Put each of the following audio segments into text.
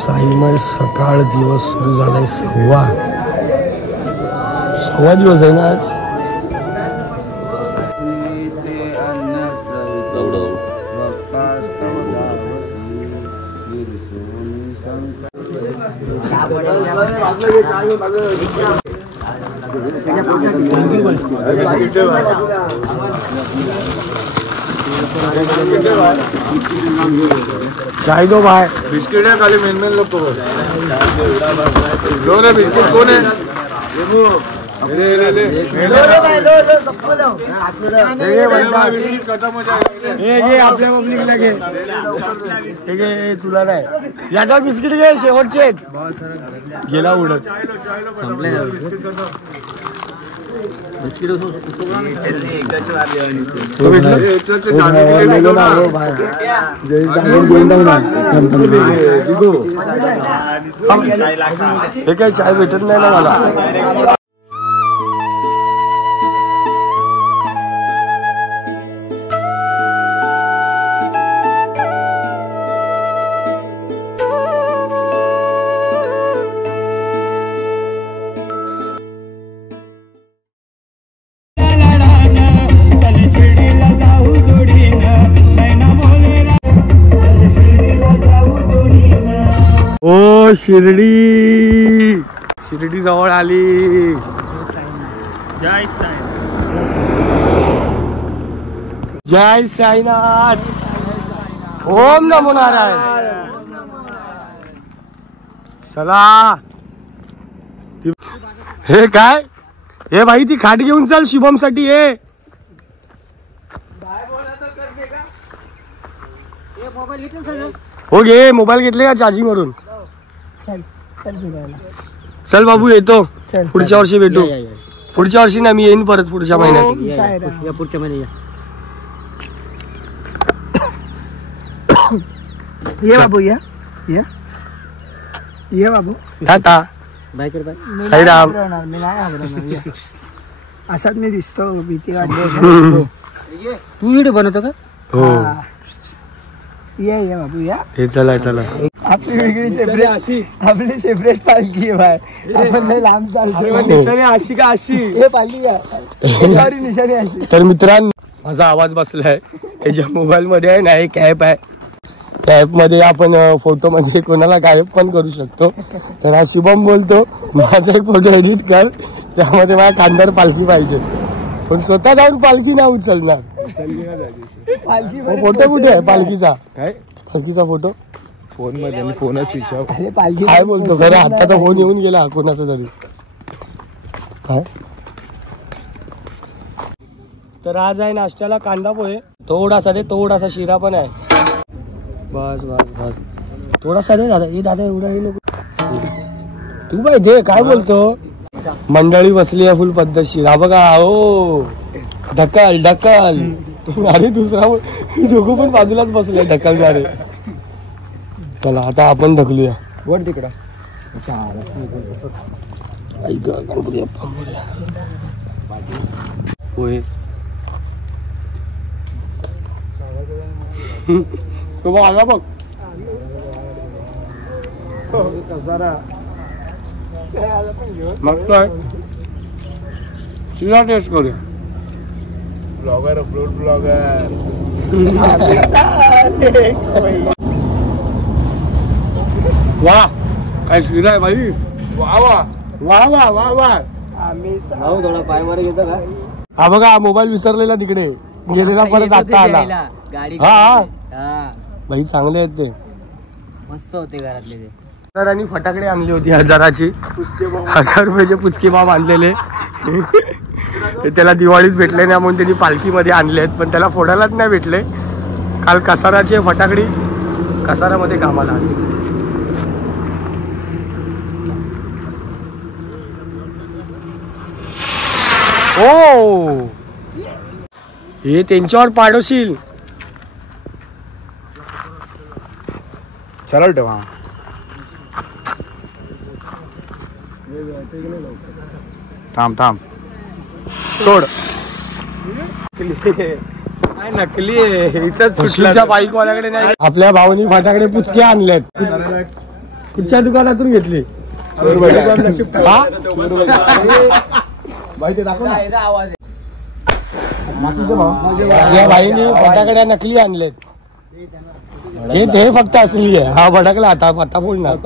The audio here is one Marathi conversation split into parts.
साईमय सकाळ दिवस सुरू झालाय. सव्वा दिवस आहे ना आज. चाय दो भाई. बिस्किट है खाली मेन लोग को. दो ना बिस्किट कौन है? ये आपल्या पब्लिक लगे तुला नाही. याचा बिस्किट घे शेवटचे. गेला उडत. बिस्किट हे काय चाय भेटत नाही ना मला. ओ शिर्डी जवळ आली. जय साई. जय साईनाथ. ओम नमो नारायण. चला. हे काय हे भाई ती खाट घेऊन चल शुभम साठी. हे हो घे. मोबाईल घेतले का चार्जिंग वरून. चल बाबू येतो. पुढच्या वर्षी भेटू. पुढच्या वर्षी ना मी येईन परत पुढच्या महिन्यात. पुढच्या महिन्यात ये बाबू. ये बाबू. टाटा. साईराम. असाच मी दिसतो. भीती वाटते. तू व्हिडिओ बनवतो का? हो. ये बाबू या. हे चला चला. आपली वेगळी सेपरेट पालखी आहे भाई. आपण लय लांब चालतो. निशाणी अशी का अशी. हे पालखी आहे. निशाणी अशी. तर मित्रांनो माझा आवाज बसलाय. त्याच्या मोबाईल मध्ये आहे ना एक ऍप आहे. त्या ऍप मध्ये आपण फोटो मध्ये कोणाला गायब पण करू शकतो. तर हा शुभम बोलतो माझा एक फोटो एडिट कर. त्यामध्ये माझ्या खांद्यावर पालखी पाहिजे. पण स्वतः जाऊन पालखी नाही उचलणार. फोटो कुठे आहे पालखीचा? काय पालखीचा फोटो? फोन मध्ये. मी फोनच स्विच ऑफ. काय बोलतो खरं. आता तर फोन येऊन गेला कोणाचा तरी. काय तर आज आहे नाश्त्याला कांदा पोहे. थोडासा दे. थोडासा शिरा पण आहे. बस बस बस. थोडासा दे दादा. हे दादा एवढा नको. तू काय दे. काय बोलतो. मंडळी बसली आहे फुल पद्धतशीर. हा बघा. हो ढकल ढकल. अरे दुसरा दोघं पण बाजूलाच बसले ढकलणारे. चला आता आपण ढकलूया. वर तिकडं. होय. तो बघ आला बघ. मग काय तुला टेस्ट करूया. Blogger upload blogger. वा काय शिरा आहे भाई. वा वा वा वा वा वा. थोडा पाय वर घेतो का? हा बघा मोबाईल विसरलेला तिकडे गेलेला परत आता आला. हा भाई चांगले आहेत ते. मस्त होते घरातले ते. तर आणि फटाकडे आणली होती 1000ची. 1000 रुपयाचे पुचके बाब आणलेले. त्याला दिवाळीत भेटले नाही म्हणून त्यांनी पालखीमध्ये आणले आहेत. पण त्याला फोडायलाच नाही भेटले. काल कसाराचे फटाकडी कसारामध्ये कामाला आली. ओ हे त्यांच्यावर पाडोशील. सरळ ठेवा. थांब थांब. सोड. नकली आहे इथंच बाईक वाल्याकडे नाही. आपल्या भावानी फटाकडे पुचके आणलेत. कुठच्या दुकानातून घेतली? आपल्या भाईनी फटाकड्या नकली आणलेत. हे फक्त असली आहे. हा फटाकला आता फोडणार.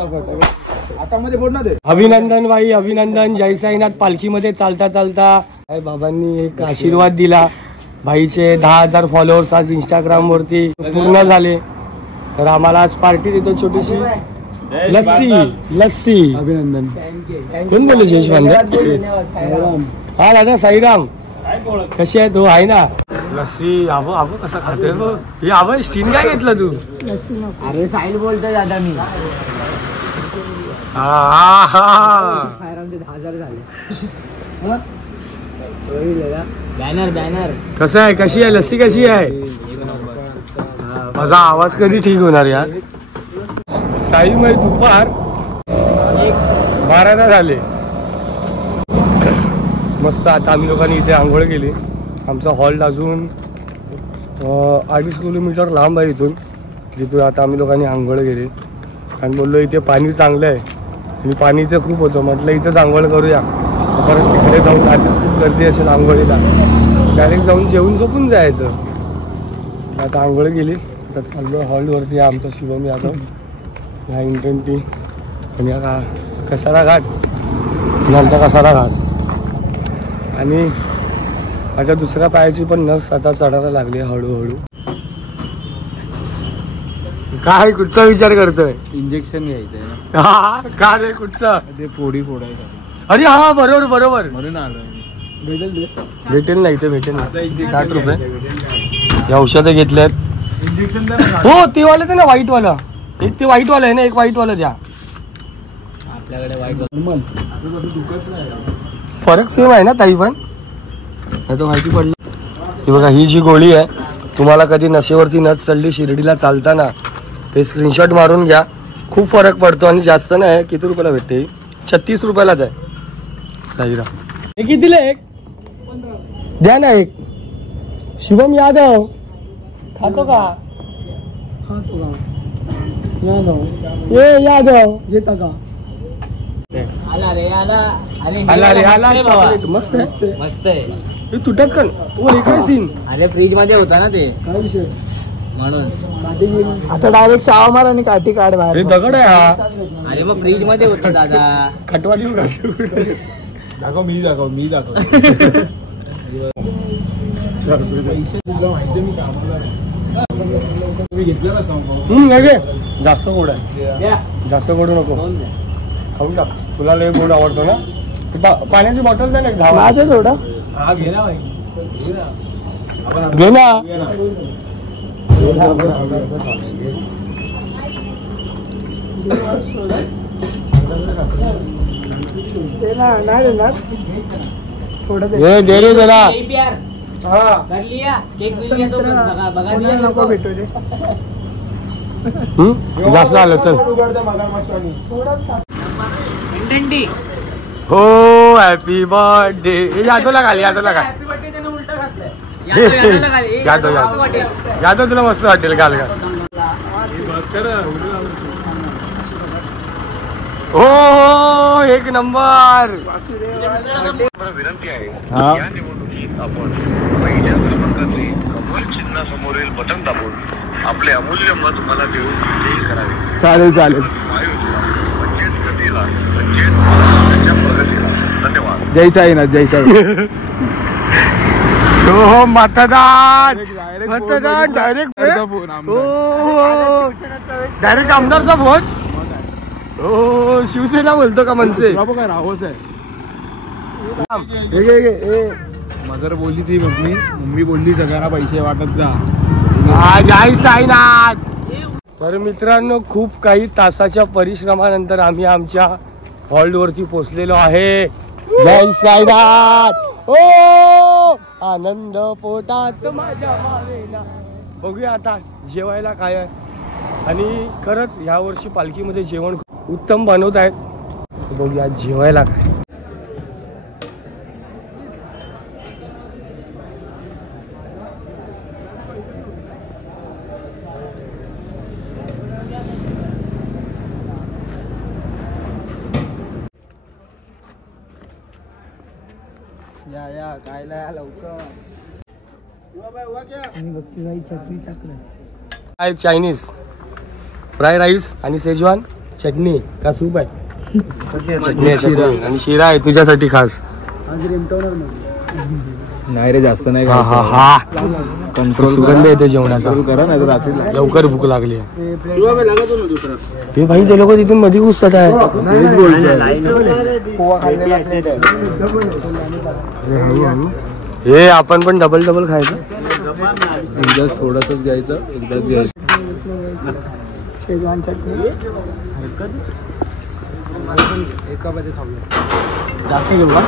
अभिनंदन भाई, अभिनंदन. जय साईनाथ. पालखीमध्ये चालता चालता बाबांनी एक आशीर्वाद दिला. भाईचे 10,000 फॉलोअर्स आज इंस्टाग्राम वरती पूर्ण झाले. तर आम्हाला आज पार्टी देतो छोटीशी. लस्सी. अभिनंदन. कोण बोलले? जयेश बांधे. हा दादा साईराम. कशी आहे तू? आहे ना लस्सी. आबो कसा खातोय? हे आबो स्टीन काय घेतलं तू? अरे साहिल बोलतोय दादा मी. आमचे 10,000 झाले. बॅनर कसं आहे? कशी आहे लस्सी? कशी आहे? माझा आवाज कधी ठीक होणार यार? साई मै दुपार 12 झाले. मस्त. आता आम्ही लोकांनी इथे आंघोळ केली. आमचा हॉल्ट अजून 2.5 किलोमीटर लांब आहे इथून, जिथून आता आम्ही लोकांनी आंघोळ केली. आणि बोललो इथे पाणी चांगलं आहे आणि पाणी इथे खूप होतं. म्हटलं इथंच आंघोळ करूया. परत तिकडे जाऊन आधीच खूप गर्दी असेल आंघोळीला. डायरेक्ट जाऊन जेवून झोपून जायचं. आता आंघोळ केली. तर चाललो हॉलवरती. आमचा शिवम यादव, ह्या इंटरटी आणि हा कसारा घाट, आमचा कसारा घाट. आणि माझ्या दुसऱ्या पायाची पण नस आता चढायला लागली हळूहळू. काय कुठचा विचार करतोय? इंजेक्शन घ्यायचंय. हा का रे? कुठचा? ते पोडी फोडायचं. अरे हा बरोबर म्हणून आलोय. भेटेल नाही ते भेटेल ना. 60 रुपये. हे औषधं घेतल्यात. हो ते वाले ते ना व्हाईट वाला. एक ते व्हाईट वाला आहे ना, एक व्हाईट वाला द्या. आपल्याकडे वाईट फरक सेम आहे ना ताई? पण नाही तर माहिती पडलं. ही बघा, ही जी गोळी आहे, तुम्हाला कधी नशेवरती नस चढली शिर्डीला चालताना, ते स्क्रीनशॉट मारून घ्या. खूप फरक पडतो आणि जास्त नाही. किती रुपयाला भेटते? 36 रुपयालाच आहे. साईराम. हे कितीला एक द्या ना. एक शिवम यादव खातो का? यादव घेता का? आला रे आला. मस्त मस्त आहे. हे तुटत का? हे काय सीन? अरे फ्रीज मध्ये होता ना ते, काय विषय म्हणून. आता डायरेक्ट चावा मार आणि काठी काढ बाहेर. हे दगड आहे हा. अरे मग फ्रीज मध्ये होता दादा. खटवाली दाखव. मी दाखव. जास्त गोड आहे. जास्त गोड नको खाऊ टाक. तुला लय गोड आवडतो ना. पाण्याची बॉटल द्या ना. माझं थोडं घे ना. नाही देणार थोडं. दे रे जरा. नको भेटू दे. जास्त झालं. चल. हो हॅपी बर्थडे. यादवला घाल. यादव तुला मस्त वाटेल. घाल. हो एक नंबर. विनंती आहे. या निवडणुकीत आपण पहिल्या क्रमांकातले कमळ चिन्हासमोरील बटन दाबून आपले अमूल्य मत मला देऊन विजयी करावे. चालेल. म्हणजेच गतीला, म्हणजेच महाराष्ट्राच्या प्रगतीला. धन्यवाद. जय साईनाथ. हो मतदान डायरेक्ट आमदारचा फोन. हो शिवसेना बोलतो का? मनसे राहोच आहे. मदर बोलली ती मम्मी बोलली सगळ्यांना पैसे वाटत जा. जय साईनाथ. तर मित्रांनो, खूप काही तासाच्या परिश्रमानंतर आम्ही आमच्या हॉल्टवरती पोहोचलेलो आहे. जय साईनाथ. ओ आनंद पोटात माझ्या मावेना. बघूया आता जेवायला काय आहे. आणि खरंच ह्या वर्षी पालखीमध्ये जेवण उत्तम बनवत आहेत. बघूया जेवायला काय. या खायला या लवकर. चटणी टाकलं. काय चायनीज फ्राय राईस आणि शेजवान चटणी का सूप आहे? चटणी आहे, चटणी आणि शिरा आहे तुझ्यासाठी खास. नाही रे जास्त नाही. हा हा हा कंट्रोल सुगंध येतो जेवणाचा. करा नाही तर रात्री लवकर भूक लागली. हे भाई ते लोक तिथून मध्ये घुसतात आहे. हे आपण पण डबल डबल खायचं. एकदा थोडंसंच घ्यायचं, एकदाच घ्यायचं. शेजवान चटणी जास्त घेऊ का?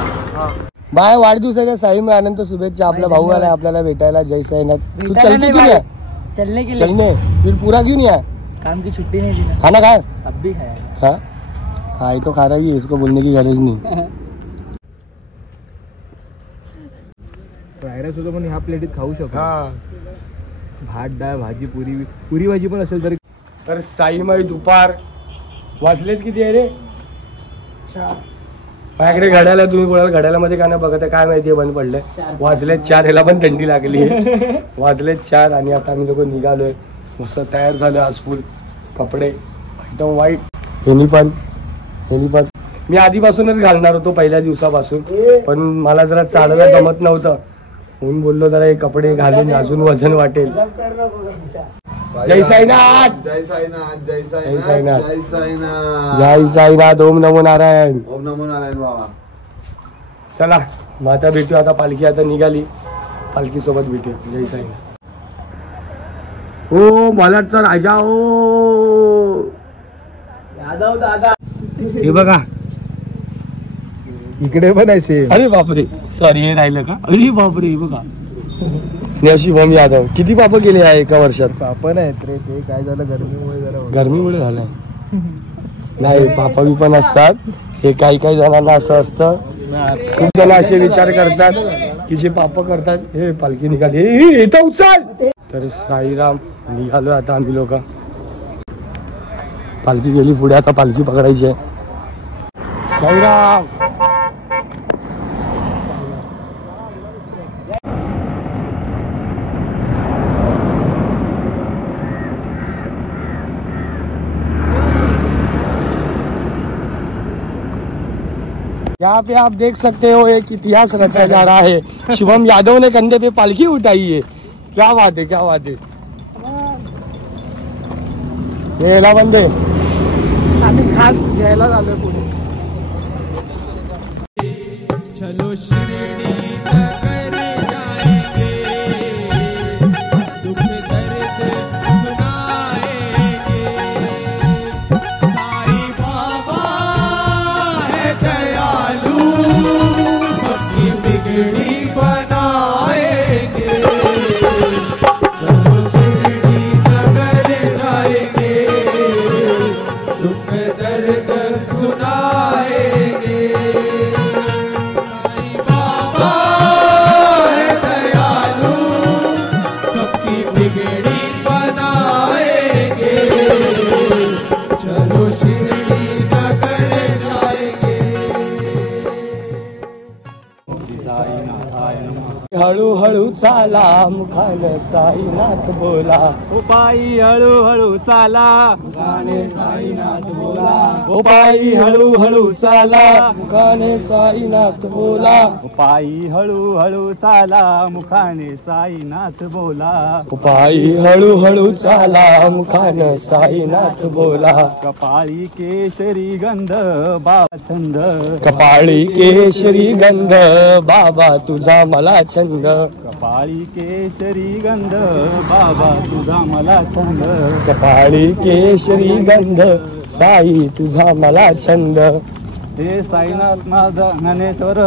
बाय वाढदिवसाच्या साई में आनंद शुभेच्छा. आपला भाऊ आलाय आपल्याला भेटायला. जय साईनाथ. तू चलती क्यों नहीं? चलने के लिए चलने फिर पूरा क्यों नहीं आया? काम की छुट्टी नहीं दी ना. खाना खाया? अब भी खाया. हाँ हाँ ये तो खा रही है, इसको बोलने की गरज नहीं. फ्राय राईस होतं पण ह्या प्लेटीत खाऊ शकतो. हाँ भात डाळ भाजी पुरी भाजी पण असेल तरी. तर साईमाई दुपार वाजलेत किती आहे रे? माझ्याकडे घड्याला, तुम्ही कोणाला घड्याळामध्ये का नाही बघत आहे काय माहिती, बंद पडलंय. वाजलेत 4. ह्याला पण थंडी लागली. वाजलेत 4 आणि आता आम्ही लोक निघालोय. मस्त तयार झालं आज फुल. कपडे एकदम वाईट. हेनी पण मी आधीपासूनच घालणार होतो पहिल्या दिवसापासून, पण मला जरा चालायला जमत नव्हतं म्हणून बोललो जरा हे कपडे घालून अजून वजन वाटेल. जय साईनाथ. जय साईनाथ. जय जय साईनाथ. साईनाथ. जय साईनाथ. जय साईनाथ. ओम नमो नारायण. ओम नमो नारायण बाबा. चला मग आता भेटूया. आता पालखी आता निघाली, पालखी सोबत भेटूया. जय साईनाथ. ओ मलाडचा राजा ओ यादव दादा. हे बघा इकडे पण आहे सेम. अरे बापरे सॉरी हे राहिलं का? अरे बापरे हे बघा शुभम यादव. किती पापं केले आहे एका वर्षात? पापा नाहीत रे, ते काय झालं गरमीमुळे जरा गरमीमुळे झालं नाही. पापा बी पण असतात. हे काही जणांना असं असतं. खूप जण असे विचार करतात की जे पाप करतात. हे पालखी निघाली, येतं उचल. तर साईराम निघालो आता आम्ही लोक. पालखी गेली पुढे, आता पालखी पकडायची आहे. साईराम. यहाँ पे आप देख सकते हो एक इतिहास रचा जा रहा है. शिवम यादव ने कंधे पे पालखी उठाई है. क्या बात है, क्या बात है. ये ला बंदे आम्ही खास घ्यायला आलोय पुढे. चलो शिर्डी हळूहळू चाला मुखानं साईनाथ बोला. ओ पायी हळूहळू चाला मुखाने साईनाथ बोला. ओ पायी हळूहळू चाला मुखाने साईनाथ बोला. पायी हळूहळू चाला मुखाने साईनाथ बोला. पायी हळूहळू चाला मुखानं साईनाथ बोला. कपाळी केशरी गंध बाबा छंद. कपाळी केशरी गंध बाबा तुझा मला छंद. कपाळी केशरी गंध बाबा तुझा मला छंद. कपाळी केशरी गंध साई तुझा मला छंद. हे साईनाथ माझा ज्ञानेश्वर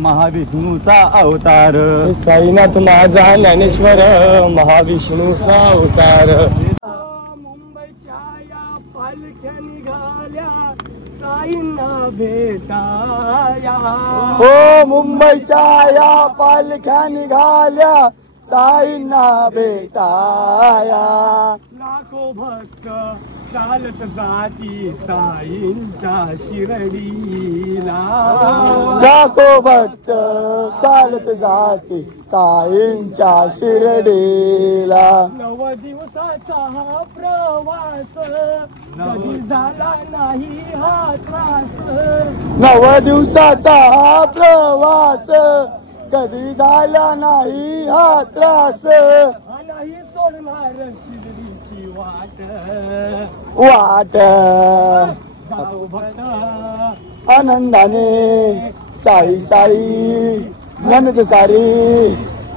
महाविष्णूचा अवतार. हे साईनाथ माझा ज्ञानेश्वर महाविष्णूचा अवतार. मुंबईच्या या पालख्या निघाल्या साईंना भेटाया. हो मुंबईच्या या पालख्या निघाल्या साईंना भेटाया. लाखो भक्त चालत जाती साईंच्या शिरडीला लाखो भक्त चालत जाते साईंच्या शिरडीला 9 दिवसाचा हा प्रवास कधी झाला नाही हा त्रास 9 दिवसाचा हा प्रवास कधी झाला नाही हा त्रास नाही सोडणार शिर्डीची वाट जाऊ भक्त आनंदाने साई साई म्हणत सारे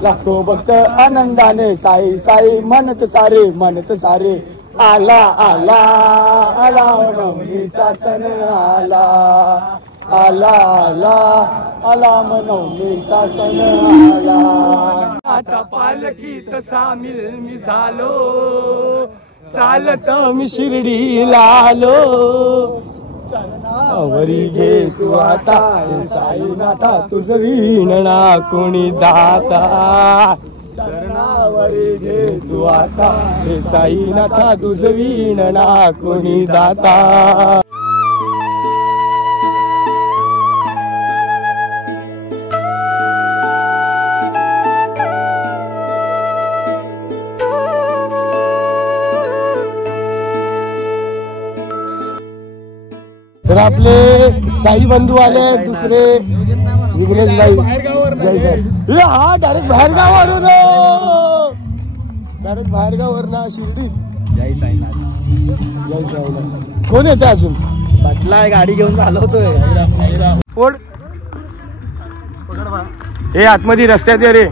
लाखो भक्त आनंदाने साई साई म्हणत सारे आला आला आला नवमीचा सण आला आला आला आला नवमीचा सण आला आता पालखीत सामील मी झालो चालत मी शिर्डीला आलो चरणावरी घे तू आता साईनाथा तुझं विणणा कोणी दाता चरणावरी घे तू आता हे साईनाथा तुझं विणणा कोणी दाता तर आपले साई बंधू आले दुसरे विघ्नेश भाई जय साई हा डायरेक्ट बाहेरगाववरून शिर्डी जय साईनाथ जय साईनाथ कोण येते अजून बटला गाडी घेऊन चालवतोय पोड हे आतमध्ये रस्त्यात ये रे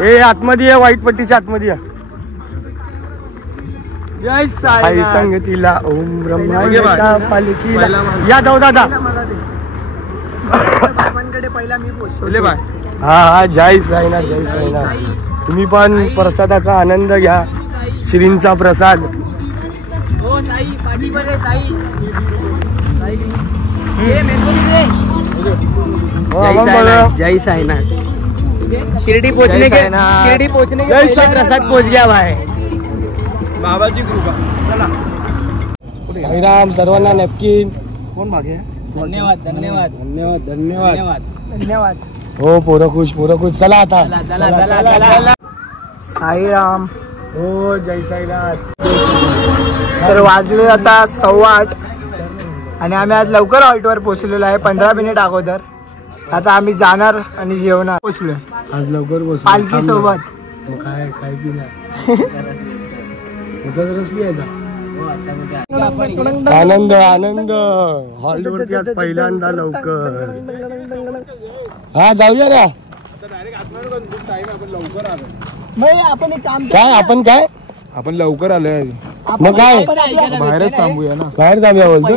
हे आतमध्ये आहे व्हाईट पट्टीच्या आतमध्ये आहे जय साई संगतीला ओम ब्रह्माच्या पालखीला या जाऊ दादा बाबांकडे पहिला मी पोहोचले बाय हा जय साईनाथ तुम्ही पण प्रसादाचा आनंद घ्या श्रींचा प्रसाद हो साई पाठी बघे साई जय साईनाथ शिर्डी पहुंचने के पहले प्रसाद पहुंच गया भाई बाबाजी कृपा चला साईराम सर्वांना नॅपकिन कोण भागे धन्यवाद धन्यवाद धन्यवाद धन्यवाद धन्यवाद धन्यवाद हो पोरं खुश चला आता चला साईराम हो जय साईनाथ तर वाजले आता 8:15 आणि आम्ही आज लवकर हॉल्टवर पोहोचलेलो आहे 15 मिनिट अगोदर आता आम्ही जाणार आणि जेवणार पोहोचलोय आज लवकर बस पालखी सोबत काय काय की नाही रस पियायचा आनंद आनंद हॉलवरती आज पहिल्यांदा लवकर हा जाऊया ना आपण एक काम काय आपण काय आपण लवकर आलोय मग काय बाहेरच थांबूया ना बाहेर जाऊया बोलतो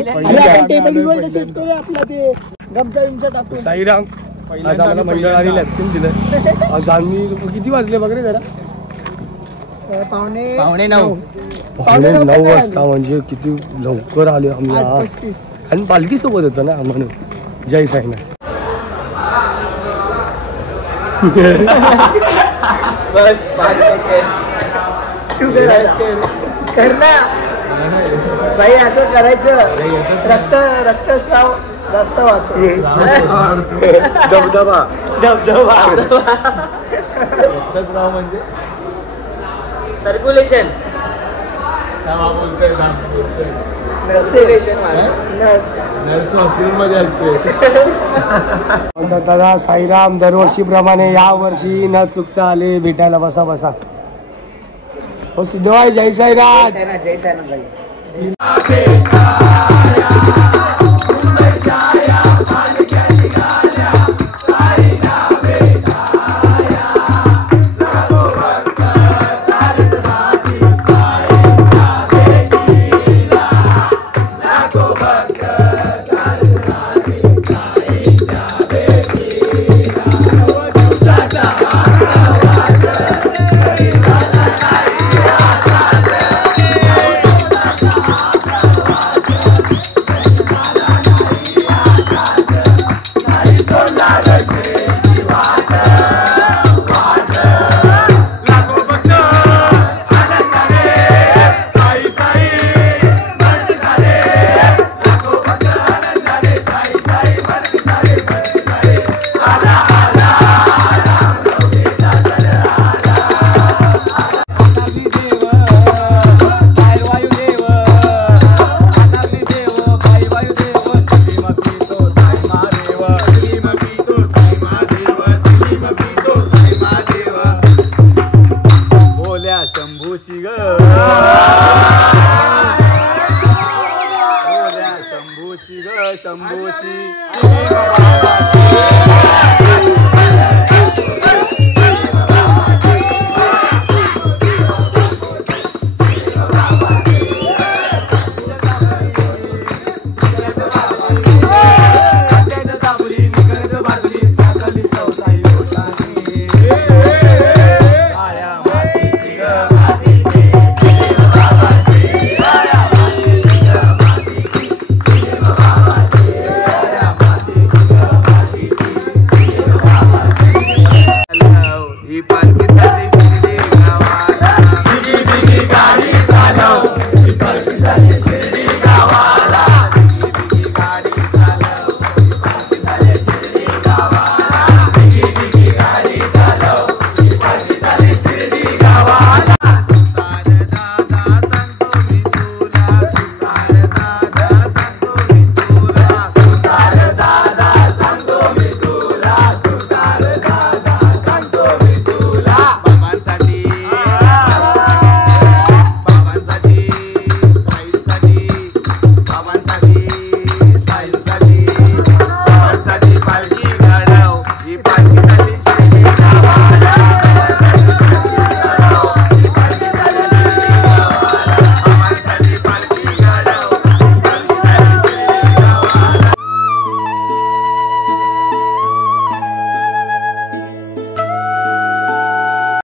टेबल सेट करूया आपला ते गमचा बिमचा टाकू साईराम आज आम्हाला मंडळाने लॅपकिन दिलं आज आम्ही किती वाजले बघ रे जरा पावणे 9:15 पावणे 9 वाजता म्हणजे किती लवकर आले आम्ही आज आणि पालखी सोबत होतो ना म्हणून जय साईनाथ बस 5 सेकंड कर ना भाई असं करायचं रक्तस्राव जास्त वाहतो धबधबा रक्तस्राव म्हणजे सर्क्युलेशन हॉस्पिटलमध्ये असते दादा साईराम दरवर्षीप्रमाणे या वर्षी न चुकता आले भेटायला बसा बसा हो सिद्धवाई जय साईराम जय साईनाथ शंभूची ग शंभूची